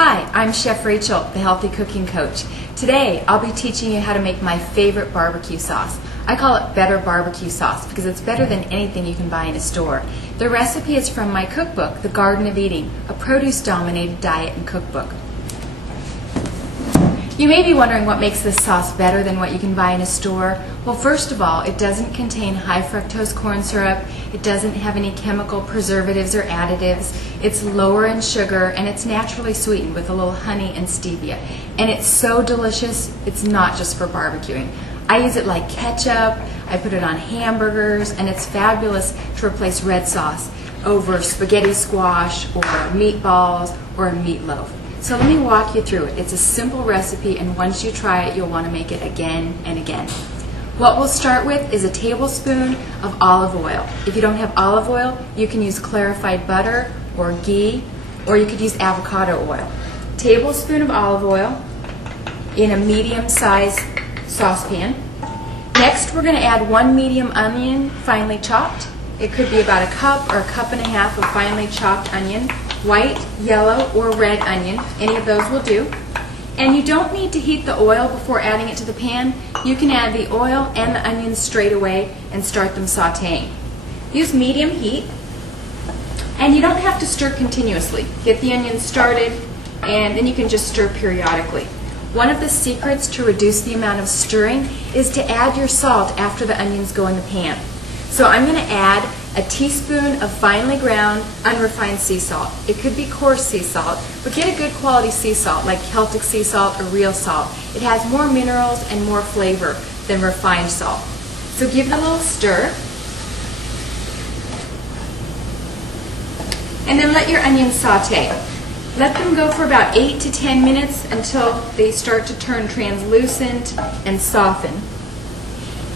Hi, I'm Chef Rachel, the Healthy Cooking Coach. Today, I'll be teaching you how to make my favorite barbecue sauce. I call it Better Barbecue Sauce because it's better than anything you can buy in a store. The recipe is from my cookbook, The Garden of Eating, a produce-dominated diet and cookbook. You may be wondering what makes this sauce better than what you can buy in a store. Well, first of all, it doesn't contain high fructose corn syrup, it doesn't have any chemical preservatives or additives, it's lower in sugar, and it's naturally sweetened with a little honey and stevia. And it's so delicious, it's not just for barbecuing. I use it like ketchup, I put it on hamburgers, and it's fabulous to replace red sauce over spaghetti squash or meatballs or a meatloaf. So let me walk you through it. It's a simple recipe, and once you try it, you'll want to make it again and again. What we'll start with is a tablespoon of olive oil. If you don't have olive oil, you can use clarified butter or ghee, or you could use avocado oil. Tablespoon of olive oil in a medium-sized saucepan. Next, we're going to add 1 medium onion, finely chopped. It could be about a cup or a cup and a half of finely chopped onion. White, yellow, or red onion, any of those will do. And you don't need to heat the oil before adding it to the pan. You can add the oil and the onions straight away and start them sauteing. Use medium heat, and you don't have to stir continuously. Get the onions started, and then you can just stir periodically. One of the secrets to reduce the amount of stirring is to add your salt after the onions go in the pan. So I'm going to add a teaspoon of finely ground unrefined sea salt. It could be coarse sea salt, but get a good quality sea salt like Celtic sea salt or real salt. It has more minerals and more flavor than refined salt. So give it a little stir. And then let your onions saute. Let them go for about 8 to 10 minutes until they start to turn translucent and soften.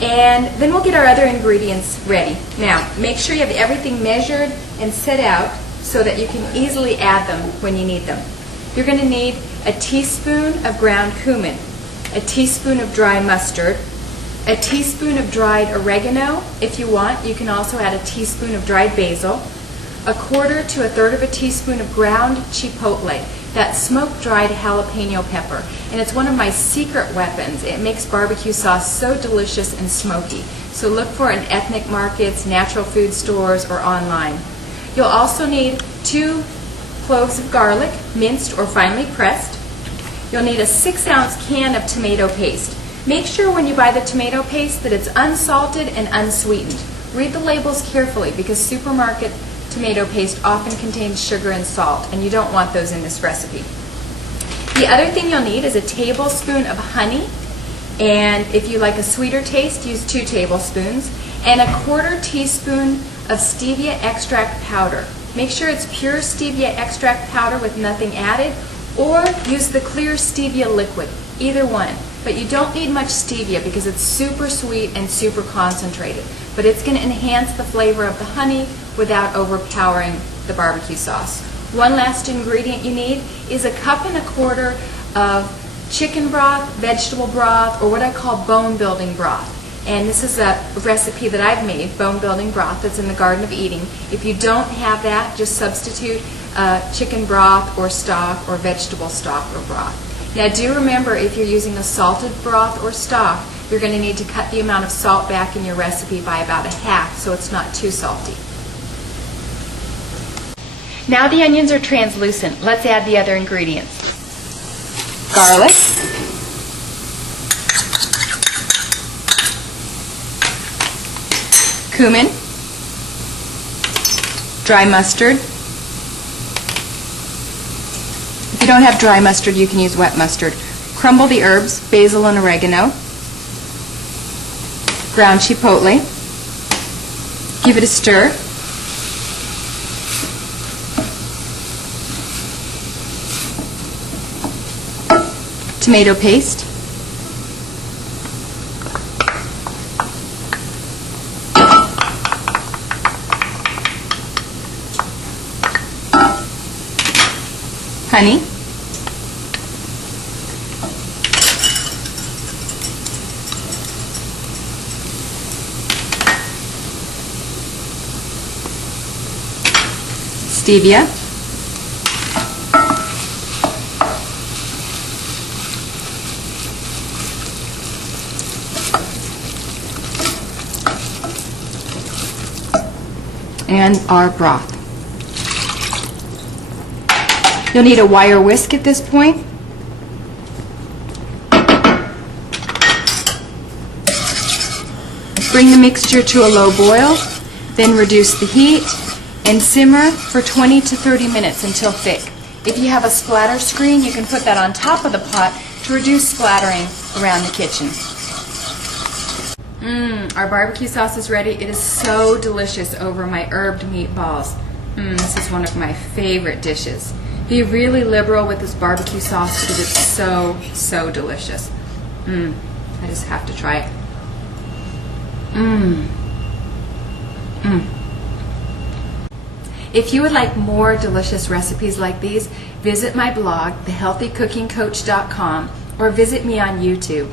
And then we'll get our other ingredients ready. Now, make sure you have everything measured and set out so that you can easily add them when you need them. You're going to need a teaspoon of ground cumin, a teaspoon of dry mustard, a teaspoon of dried oregano. If you want, you can also add a teaspoon of dried basil, a quarter to a third of a teaspoon of ground chipotle, that smoke-dried jalapeno pepper. And it's one of my secret weapons. It makes barbecue sauce so delicious and smoky. So look for it in ethnic markets, natural food stores, or online. You'll also need 2 cloves of garlic, minced or finely pressed. You'll need a 6-ounce can of tomato paste. Make sure when you buy the tomato paste that it's unsalted and unsweetened. Read the labels carefully because supermarket tomato paste often contains sugar and salt, and you don't want those in this recipe. The other thing you'll need is a tablespoon of honey, and if you like a sweeter taste, use 2 tablespoons, and a quarter teaspoon of stevia extract powder. Make sure it's pure stevia extract powder with nothing added, or use the clear stevia liquid, either one. But you don't need much stevia because it's super sweet and super concentrated. But it's going to enhance the flavor of the honey without overpowering the barbecue sauce. One last ingredient you need is a cup and a quarter of chicken broth, vegetable broth, or what I call bone building broth. And this is a recipe that I've made, bone building broth, that's in the Garden of Eating. If you don't have that, just substitute chicken broth or stock or vegetable stock or broth. Now do remember, if you're using a salted broth or stock, you're going to need to cut the amount of salt back in your recipe by about a half so it's not too salty. Now the onions are translucent. Let's add the other ingredients. Garlic, cumin, dry mustard. If you don't have dry mustard, you can use wet mustard. Crumble the herbs, basil and oregano, ground chipotle. Give it a stir. Tomato paste. Honey. Stevia. and our broth. You'll need a wire whisk at this point. Bring the mixture to a low boil, then reduce the heat and simmer for 20 to 30 minutes until thick. If you have a splatter screen, you can put that on top of the pot to reduce splattering around the kitchen. Our barbecue sauce is ready. It is so delicious over my herbed meatballs. This is one of my favorite dishes. Be really liberal with this barbecue sauce because it's so, so delicious. I just have to try it. If you would like more delicious recipes like these, visit my blog, thehealthycookingcoach.com, or visit me on YouTube.